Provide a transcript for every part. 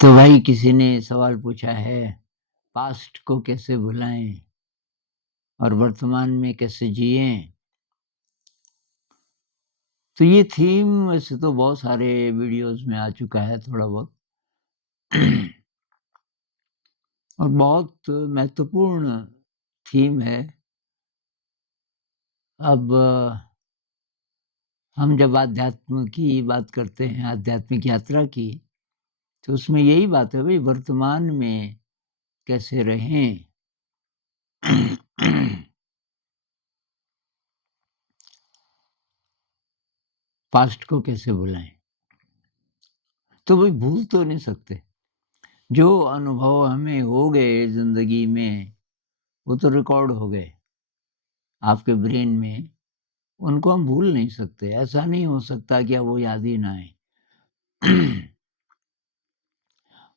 तो भाई किसी ने सवाल पूछा है, पास्ट को कैसे भुलाएँ और वर्तमान में कैसे जिएँ? तो ये थीम वैसे तो बहुत सारे वीडियोज़ में आ चुका है थोड़ा बहुत और बहुत महत्वपूर्ण थीम है। अब हम जब आध्यात्म की बात करते हैं, आध्यात्मिक यात्रा की, तो उसमें यही बात है भई वर्तमान में कैसे रहें? पास्ट को कैसे भुलाएँ? तो भई भूल तो नहीं सकते। जो अनुभव हमें हो गए ज़िंदगी में, वो तो रिकॉर्ड हो गए आपके ब्रेन में, उनको हम भूल नहीं सकते। ऐसा नहीं हो सकता कि अब वो याद ही ना आए।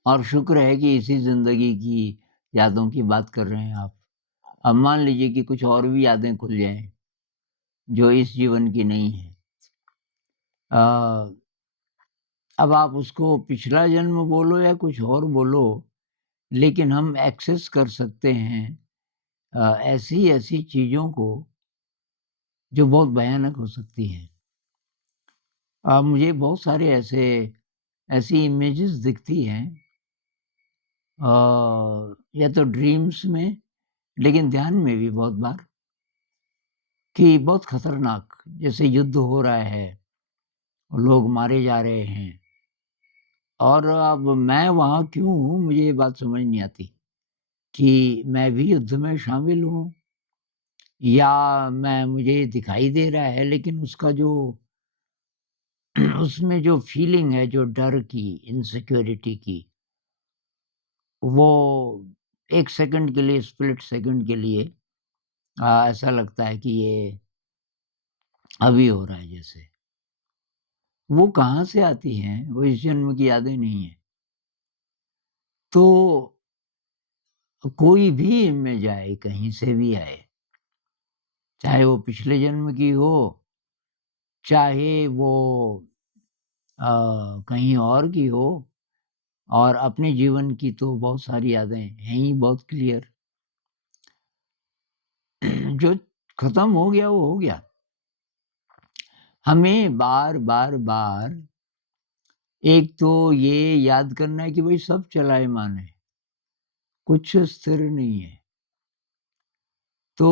और शुक्र है कि इसी ज़िंदगी की यादों की बात कर रहे हैं आप। अब मान लीजिए कि कुछ और भी यादें खुल जाएँ, जो इस जीवन की नहीं हैं। अ, अब आप उसको पिछला जन्म बोलो या कुछ और बोलो, लेकिन हम एक्सेस कर सकते हैं ऐसी-ऐसी चीज़ों को जो बहुत भयानक हो सकती हैं। मुझे बहुत सारे ऐसी इमेजेस दिखती हैं या तो ड्रीम्स में, लेकिन ध्यान में भी बहुत बार कि बहुत खतरनाक, जैसे युद्ध हो रहा है, लोग मारे जा रहे हैं और अब मैं वहाँ क्यों हूँ, मुझे ये बात समझ नहीं आती कि मैं भी युद्ध में शामिल हूँ या मैं मुझे दिखाई दे रहा है, लेकिन उसका जो उसमें जो फीलिंग है, जो डर की, इनसिक्योरिटी की, वो 1 सेकंड के लिए, स्प्लिट सेकंड के लिए ऐसा लगता है कि ये अभी हो रहा है जैसे। वो कहाँ से आती हैं? वो इस जन्म की यादें नहीं हैं। तो कोई भी इमेज आए, कहीं से भी आए, चाहे वो पिछले जन्म की हो, चाहे वो कहीं और की हो और अपने जीवन की तो बहुत सारी यादें हैं ही बहुत क्लियर। जो खत्म हो गया, वो हो गया। हमें बार एक तो ये याद करना है कि भई सब चलाएमान है, कुछ स्थिर नहीं है। तो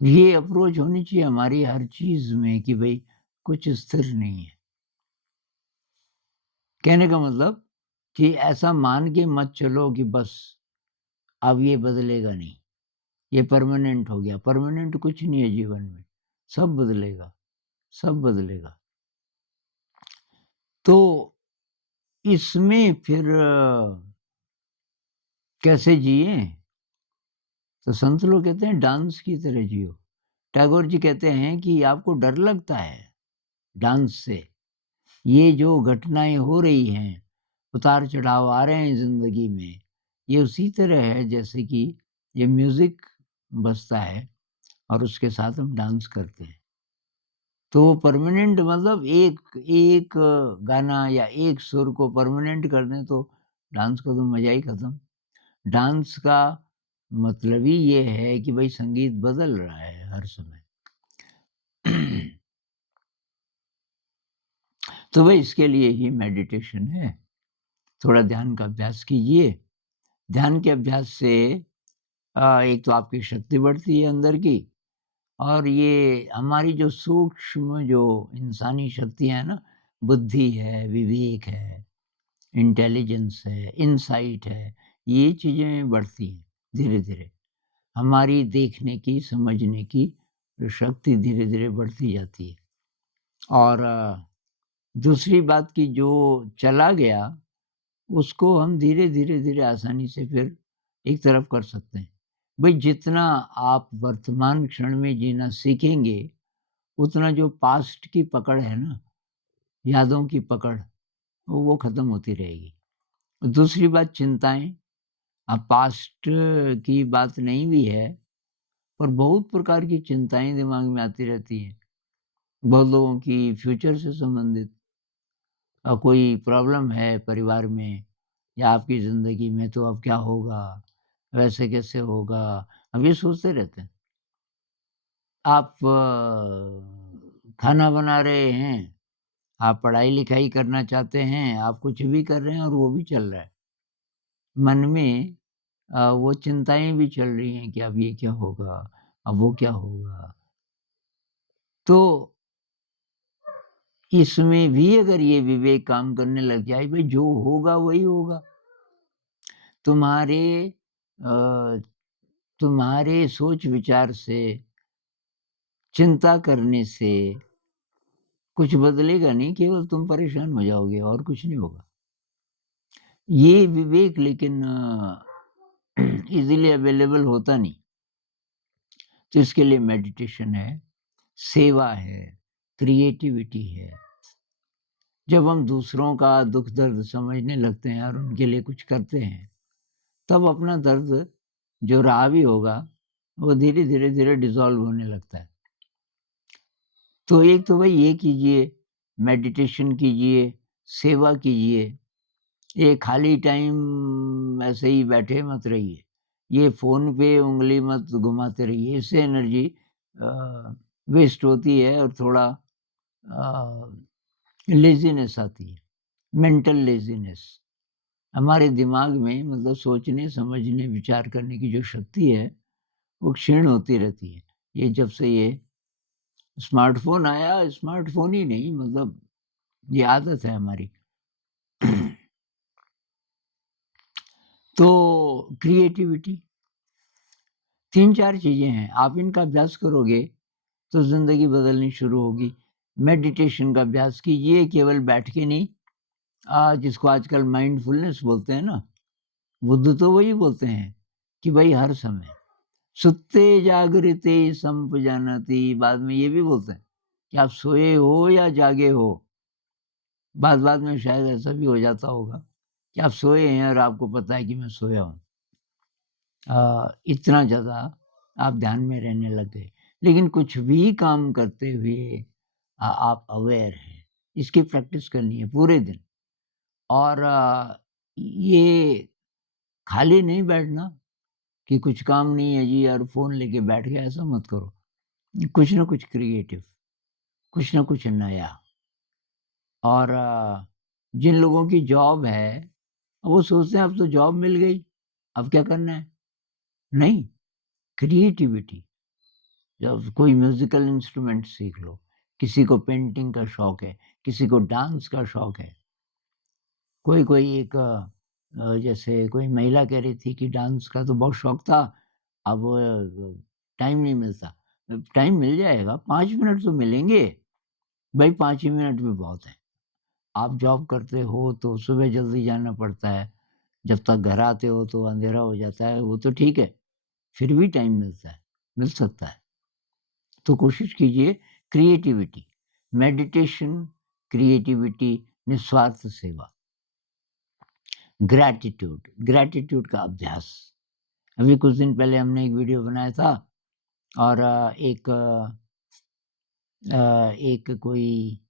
ये अप्रोच होनी चाहिए हमारी हर चीज़ में कि भई कुछ स्थिर नहीं है। कहने का मतलब कि ऐसा मान के मत चलो कि बस अब ये बदलेगा नहीं, ये परमानेंट हो गया। परमानेंट कुछ नहीं है जीवन में, सब बदलेगा, सब बदलेगा। तो इसमें फिर कैसे जिएँ? तो संत लोग कहते हैं डांस की तरह जियो। टैगोर जी कहते हैं कि आपको डर लगता है डांस से, ये जो घटनाएँ हो रही हैं, उतार-चढ़ाव आ रहे हैं ज़िंदगी में, ये उसी तरह है जैसे कि ये म्यूज़िक बजता है और उसके साथ हम डांस करते हैं। तो परमानेंट मतलब एक एक गाना या एक सुर को परमानेंट कर दें तो डांस का तो मज़ा ही खत्म। डांस का मतलब ही ये है कि भई संगीत बदल रहा है हर समय। तो भई इसके लिए ही मेडिटेशन है। थोड़ा ध्यान का अभ्यास कीजिए। ध्यान के अभ्यास से एक तो आपकी शक्ति बढ़ती है अंदर की और ये हमारी जो सूक्ष्म जो इंसानी शक्तियाँ हैं ना, बुद्धि है, विवेक है, इंटेलिजेंस है, इनसाइट है, ये चीज़ें बढ़ती हैं धीरे-धीरे। हमारी देखने की, समझने की शक्ति धीरे-धीरे बढ़ती जाती है। और दूसरी बात कि जो चला गया, उसको हम धीरे-धीरे आसानी से फिर एक तरफ कर सकते हैं। भई जितना आप वर्तमान क्षण में जीना सीखेंगे, उतना जो पास्ट की पकड़ है ना, यादों की पकड़, वो खत्म होती रहेगी। दूसरी बात चिंताएँ, अब पास्ट की बात नहीं भी है, पर बहुत प्रकार की चिंताएँ दिमाग में आती रहती हैं। बहुत लोगों की फ्यूचर से संबंधित। कोई प्रॉब्लम है परिवार में या आपकी ज़िंदगी में तो अब क्या होगा? वैसे कैसे होगा? अब ये सोचते रहते हैं। आप खाना बना रहे हैं, आप पढ़ाई-लिखाई करना चाहते हैं, आप कुछ भी कर रहे हैं और वो भी चल रहा है। मन में वो चिंताएँ भी चल रही हैं कि अब ये क्या होगा? अब वो क्या होगा? तो इसमें भी अगर ये विवेक काम करने लग जाए, भई जो होगा वही होगा। तुम्हारे अ, तुम्हारे सोच-विचार से, चिंता करने से कुछ बदलेगा नहीं, केवल तुम परेशान हो जाओगे और कुछ नहीं होगा। ये विवेक लेकिन ईज़िली अवेलेबल होता नहीं। तो इसके लिए मेडिटेशन है, सेवा है, क्रिएटिविटी है। जब हम दूसरों का दुःख-दर्द समझने लगते हैं और उनके लिए कुछ करते हैं, तब अपना दर्द जो रहा भी होगा, वो धीरे-धीरे, धीरे डिसॉल्व होने लगता है। तो एक तो भई ये कीजिए, मेडिटेशन कीजिए, सेवा कीजिए। ये खाली टाइम ऐसे ही बैठे मत रहिए। ये फ़ोन पे उँगली मत घुमाते रहिए, इससे एनर्जी अ, वेस्ट होती है और थोड़ा लेज़ीनेस आती है, मेंटल लेज़ीनेस। हमारे दिमाग में मतलब सोचने, समझने, विचार करने की जो शक्ति है, वो क्षीण होती रहती है। ये जब से ये स्मार्टफ़ोन आया, स्मार्टफ़ोन ही नहीं मतलब ये आदत है हमारी। तो क्रिएटिविटी 3-4 चीज़ें हैं, आप इनका अभ्यास करोगे, तो ज़िंदगी बदलनी शुरू होगी। मेडिटेशन का अभ्यास कीजिए, केवल बैठ के नहीं जिसको आजकल माइंडफुलनेस बोलते हैं ना, बुद्ध तो वही बोलते हैं कि भई हर समय सुत्ते जागृते संपजानाति बाद में ये भी बोलते हैं कि आप सोए हो या जागे हो, बाद-बाद में शायद ऐसा भी हो जाता होगा कि आप सोए हैं और आपको पता है कि मैं सोया हूँ। इतना ज़्यादा आप ध्यान में रहने लग गए। लेकिन कुछ भी काम करते हुए आप अवेयर हैं, इसकी प्रैक्टिस करनी है पूरे दिन और ये खाली नहीं बैठना कि कुछ काम नहीं है जी और फ़ोन लेके बैठ गए, ऐसा मत करो। कुछ न कुछ क्रिएटिव, कुछ न कुछ नया और जिन लोगों की जॉब है, वो सोचते हैं अब तो जॉब मिल गई, अब क्या करना है? नहीं, क्रिएटिविटी जब कोई म्यूज़िकल इंस्ट्रूमेंट सीख लो, किसी को पेंटिंग का शौक है, किसी को डांस का शौक है। कोई एक जैसे कोई महिला कह रही थी कि डांस का तो बहुत शौक था, अब टाइम नहीं मिलता। टाइम मिल जाएगा, 5 मिनट तो मिलेंगे, भई 5 ही मिनट भी बहुत है। आप जॉब करते हो तो सुबह जल्दी जाना पड़ता है, जब तक घर आते हो तो अंधेरा हो जाता है, वो तो ठीक है, फिर भी टाइम मिलता है, मिल सकता है। तो कोशिश कीजिए क्रिएटिविटी, मेडिटेशन, क्रिएटिविटी, निस्वार्थ सेवा, ग्रैटिट्यूड का अभ्यास। अभी कुछ दिन पहले हमने एक वीडियो बनाया था और एक कोई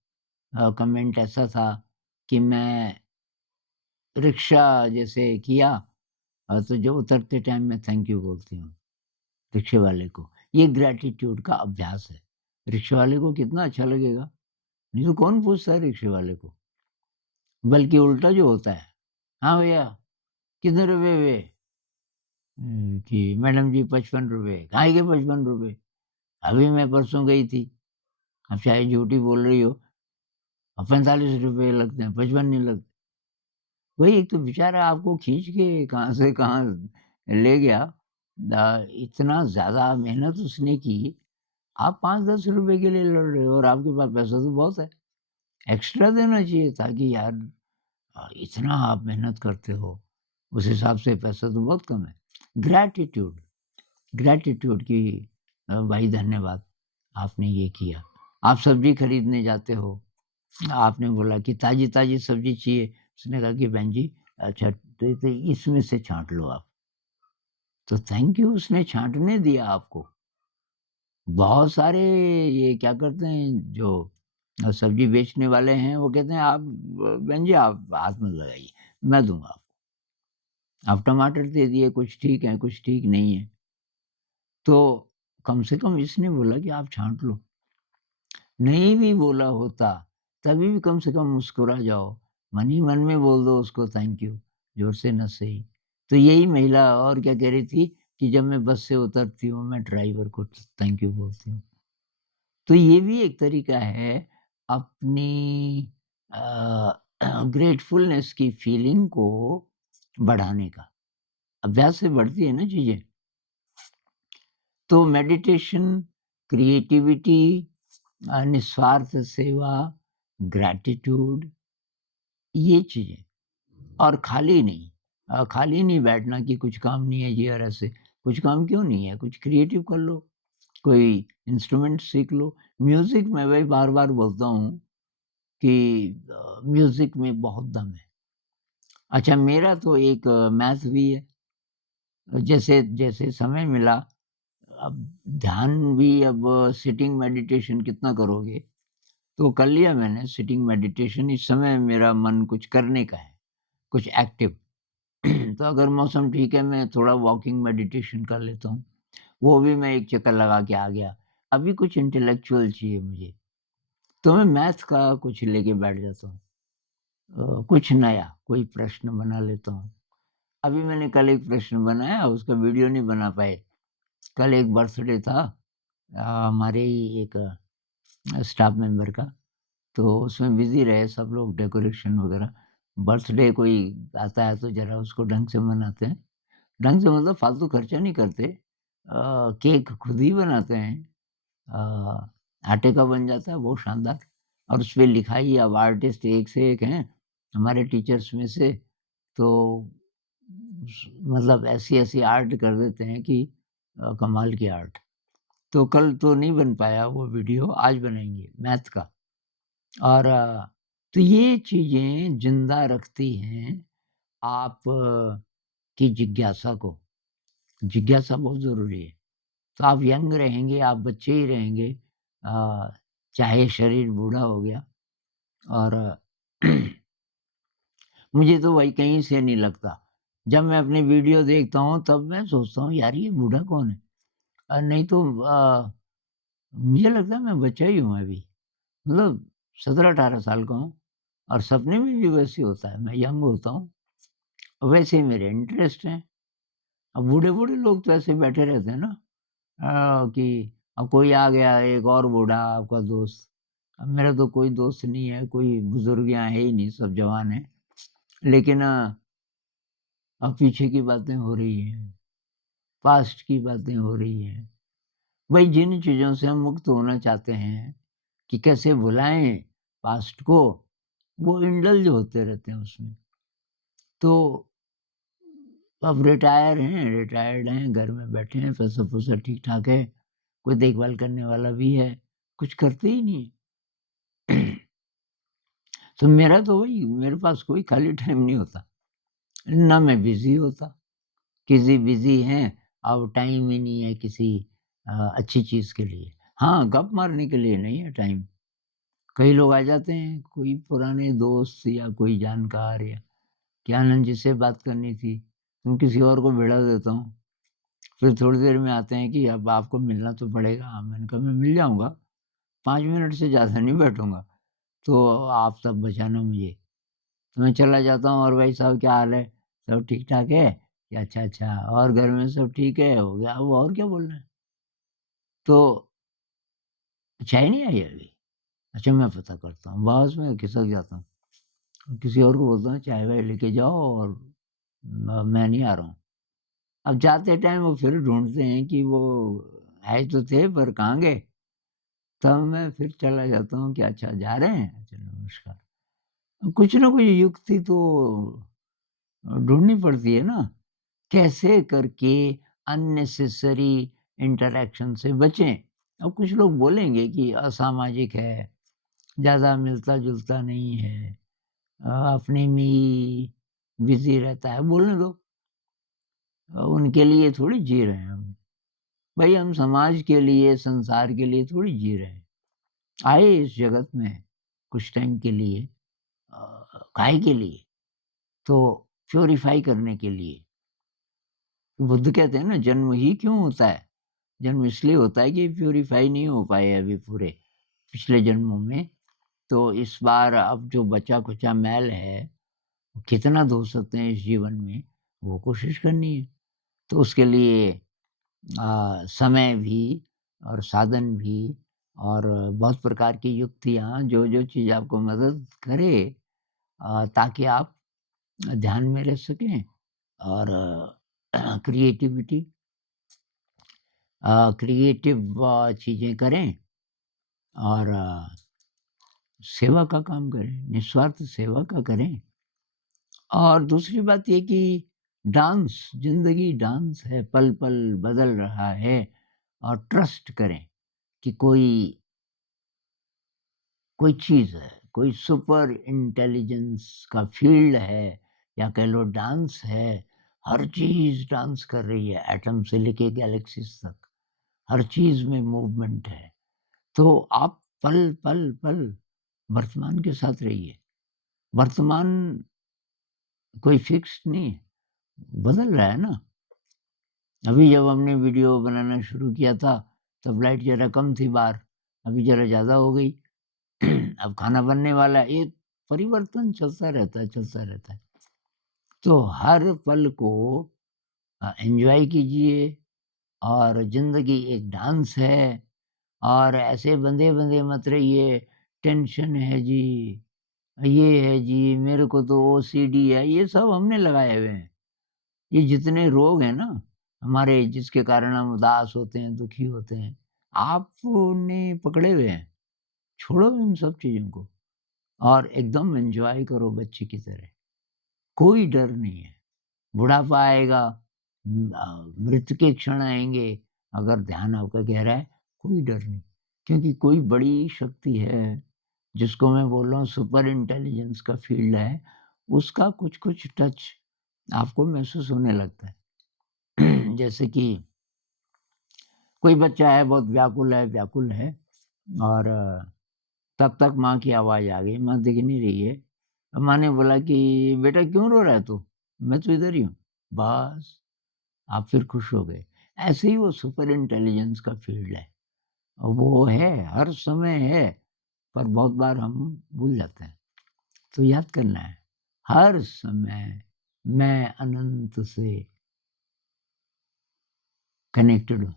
कमेंट ऐसा था कि मैं रिक्शा जैसे किया तो जो उतरते टाइम मैं थैंक यू बोलती हूँ रिक्शे वाले को। ये ग्रैटिट्यूड का अभ्यास है। रिक्शे वाले को कितना अच्छा लगेगा, नहीं तो कौन पूछता है रिक्शे वाले को? बल्कि उल्टा जो होता है, "हाँ भैया, कितने रुपए हुए?" कि "मैडम जी ₹55" "काहे के ₹55? अभी मैं परसों गई थी।" अब चाहे झूठी बोल रही हो, अब ₹45 लगते हैं, 55 नहीं लगते। वही एक तो बेचारा आपको खींच के कहाँ से कहाँ ले गया। इतना ज़्यादा मेहनत उसने की, आप 5-10 रुपए के लिए लड़ रहे हो और आपके पास पैसा तो बहुत है। एक्स्ट्रा देना चाहिए था कि यार इतना आप मेहनत करते हो, उस हिसाब से पैसा तो बहुत कम है। ग्रैटिट्यूड ग्रैटिट्यूड कि भाई धन्यवाद, आपने ये किया। आप सब्ज़ी खरीदने जाते हो, आपने बोला कि ताज़ी-ताज़ी सब्ज़ी चाहिए, उसने कहा कि बहन जी अच्छा तो इसमें से छाँट लो आप। तो थैंक यू उसने छाँटने दिया आपको। बहुत सारे ये क्या करते हैं जो सब्ज़ी बेचने वाले हैं, वो कहते हैं आप बहन जी आप हाथ मत लगाइए, मैं दूँगा आपको। आप टमाटर दे दिए, कुछ ठीक है, कुछ ठीक नहीं है। तो कम से कम इसने बोला कि आप छाँट लो। नहीं भी बोला होता, तभी भी कम से कम मुस्कुरा जाओ। मन ही मन में बोल दो उसको थैंक यू, ज़ोर से ना सही। तो यही महिला और क्या कह रही थी कि जब मैं बस से उतरती हूँ, मैं ड्राइवर को थैंक यू बोलती हूँ। तो ये भी एक तरीका है अपनी अ, ग्रेटफुलनेस की फीलिंग को बढ़ाने का। अभ्यास से बढ़ती है ना चीज़ें। तो मेडिटेशन, क्रिएटिविटी, निस्वार्थ सेवा, ग्रैटिट्यूड, ये चीज़ें। और खाली नहीं खाली नहीं बैठना कि कुछ काम नहीं है ये और ऐसे। कुछ काम क्यों नहीं है? कुछ क्रिएटिव कर लो, कोई इंस्ट्रूमेंट सीख लो। म्यूज़िक मैं वही बार-बार बोलता हूँ कि म्यूज़िक में बहुत दम है। अच्छा मेरा तो एक मैथ भी है। जैसे जैसे समय मिला, अब ध्यान भी अब सिटिंग मेडिटेशन कितना करोगे? तो कर लिया मैंने सिटिंग मेडिटेशन। इस समय मेरा मन कुछ करने का है, कुछ एक्टिव। तो अगर मौसम ठीक है, मैं थोड़ा वॉकिंग मेडिटेशन कर लेता हूँ। वो भी मैं एक चक्कर लगा के आ गया। अभी कुछ इंटेलेक्चुअल चाहिए मुझे, तो मैं मैथ का कुछ लेके बैठ जाता हूँ। कुछ नया, कोई प्रश्न बना लेता हूँ। अभी मैंने कल एक प्रश्न बनाया, उसका वीडियो नहीं बना पाए। कल एक बर्थडे था हमारे ही एक स्टाफ मेंबर का, तो उसमें बिज़ी रहे सब लोग डेकोरेशन वगैरह। बर्थडे कोई आता है तो ज़रा उसको ढंग से मनाते हैं। ढंग से मतलब फालतू खर्चा नहीं करते। केक खुद ही बनाते हैं। अ, आटे का बन जाता है बहुत शानदार और उसपे लिखाई अब आर्टिस्ट एक से एक हैं, हमारे टीचर्स में से। तो मतलब ऐसी-ऐसी आर्ट कर देते हैं कि कमाल की आर्ट। तो कल तो नहीं बन पाया वो वीडियो, आज बनाएँगे मैथ का। और तो ये चीज़ें ज़िंदा रखती हैं आप की जिज्ञासा को। जिज्ञासा बहुत ज़रूरी है। तो आप यंग रहेंगे, आप बच्चे ही रहेंगे चाहे शरीर बूढ़ा हो गया और मुझे तो भाई कहीं से नहीं लगता। जब मैं अपनी वीडियो देखता हूँ तब मैं सोचता हूँ यार ये बूढ़ा कौन है? नहीं तो मुझे लगता है मैं बच्चा ही हूँ अभी। मतलब 17-18 साल का हूँ और सपने में भी वैसे ही होता है, मैं यंग होता हूँ। वैसे ही मेरे इंटरेस्ट हैं। अब बूढ़े-बूढ़े लोग तो ऐसे बैठे रहते हैं ना कि अब कोई आ गया एक और बूढ़ा आपका दोस्त। अब मेरा तो कोई दोस्त नहीं है, कोई बुज़ुर्ग यहाँ है ही नहीं, सब जवान हैं। लेकिन अब पीछे की बातें हो रही हैं, पास्ट की बातें हो रही हैं। भई जिन चीज़ों से हम मुक्त होना चाहते हैं कि कैसे भुलाएँ पास्ट को, वो इंडल्ज होते रहते हैं उसमें। तो अब रिटायर्ड हैं, घर में बैठे हैं, पैसा-वैसा ठीक-ठाक है, कोई देखभाल करने वाला भी है, कुछ करते ही नहीं। तो मेरा तो वही मेरे पास कोई खाली टाइम नहीं होता, ना मैं बिज़ी होता। किसी बिज़ी हैं, अब टाइम ही नहीं है किसी अच्छी चीज़ के लिए। हाँ, गप मारने के लिए नहीं है टाइम। कई लोग आ जाते हैं, कोई पुराने दोस्त या कोई जानकार या कि आनंद जी से बात करनी थी, तो किसी और को भिड़ा देता हूँ। फिर थोड़ी देर में आते हैं कि अब आपको मिलना तो पड़ेगा। मैंने कहा मैं मिल जाऊँगा, 5 मिनट से ज़्यादा नहीं बैठूँगा, तो आप तब बचाना मुझे। तो मैं चला जाता हूँ और भाई साहब क्या हाल है? सब ठीक-ठाक है? कि अच्छा, अच्छा और घर में सब ठीक है? हो गया, अब और क्या बोलना है? तो चाय नहीं आई अभी? अच्छा मैं पता करता हूँ, बस मैं खिसक जाता हूँ। किसी और को बोलता हूँ चाय-वाय लेके जाओ और मैं नहीं आ रहा हूँ। अब जाते टाइम वो फिर ढूँढते हैं कि वो आए तो थे पर कहाँ गए? तब मैं फिर चला जाता हूँ कि अच्छा जा रहे हैं? अच्छा नमस्कार। कुछ ना कुछ युक्ति तो ढूँढनी पड़ती है ना। कैसे करके अननेसेसरी इंटरैक्शन से बचें। अब कुछ लोग बोलेंगे कि असामाजिक है, ज़्यादा मिलता-जुलता नहीं है, अपने में ही बिज़ी रहता है, बोलने दो। उनके लिए थोड़ी जी रहे हैं हम। भई हम समाज के लिए, संसार के लिए थोड़ी जी रहे हैं। आए इस जगत में कुछ टाइम के लिए। काहे के लिए? तो प्यूरिफ़ाई करने के लिए। बुद्ध कहते हैं ना, जन्म ही क्यों होता है? जन्म इसलिए होता है कि प्यूरिफ़ाई नहीं हो पाए अभी पूरे पिछले जन्मों में। तो इस बार अब जो बचा-खुचा मैल है, कितना धो सकते हैं इस जीवन में, वो कोशिश करनी है। तो उसके लिए समय भी और साधन भी और बहुत प्रकार की युक्तियाँ, जो चीज़ आपको मदद करे ताकि आप ध्यान में रह सकें और क्रिएटिविटी क्रिएटिव चीज़ें करें और सेवा का काम करें, निस्वार्थ सेवा का करें। और दूसरी बात ये कि डांस, ज़िंदगी डांस है, पल-पल बदल रहा है और ट्रस्ट करें कि कोई चीज़ है, कोई सुपर इंटेलिजेंस का फ़ील्ड है या कह लो डांस है, हर चीज़ डांस कर रही है, एटम से लेके गैलेक्सीज़ तक, हर चीज़ में मूवमेंट है। तो आप पल, पल, पल वर्तमान के साथ रहिए। वर्तमान कोई फ़िक्स्ड नहीं है, बदल रहा है ना। अभी जब हमने वीडियो बनाना शुरू किया था, तब लाइट ज़रा कम थी बाहर, अभी ज़रा ज़्यादा हो गई। अब खाना बनने वाला है, ये परिवर्तन चलता रहता है, चलता रहता है। तो हर पल को एन्जॉय कीजिए और ज़िंदगी एक डांस है और ऐसे बंधे-बंधे मत रहिए, टेंशन है जी, ये है जी, मेरे को तो ओसीडी है, ये सब हमने लगाए हुए हैं। ये जितने रोग हैं ना हमारे जिसके कारण हम उदास होते हैं, दुखी होते हैं, आपने पकड़े हुए हैं। छोड़ो इन सब चीज़ों को और एकदम एन्जॉय करो बच्चे की तरह। कोई डर नहीं है। बुढ़ापा आएगा, मृत्यु के क्षण आएँगे, अगर ध्यान आपका गहरा है, कोई डर नहीं। क्योंकि कोई बड़ी शक्ति है, जिसको मैं बोल रहा हूँ सुपर इंटेलिजेंस का फ़ील्ड है, उसका कुछ-कुछ टच आपको महसूस होने लगता है। जैसे कि कोई बच्चा है बहुत व्याकुल है और तब तक माँ की आवाज़ आ गई, माँ दिख नहीं रही है। अब माँ ने बोला कि बेटा क्यों रो रहा है तू? मैं तो इधर ही हूँ। बस आप फिर खुश हो गए। ऐसे ही वो सुपर इंटेलिजेंस का फ़ील्ड है। वो है, हर समय है, पर बहुत बार हम भूल जाते हैं। तो याद करना है, हर समय मैं अनंत से कनेक्टेड हूँ।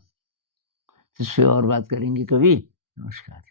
इससे और बात करेंगे कभी। नमस्कार।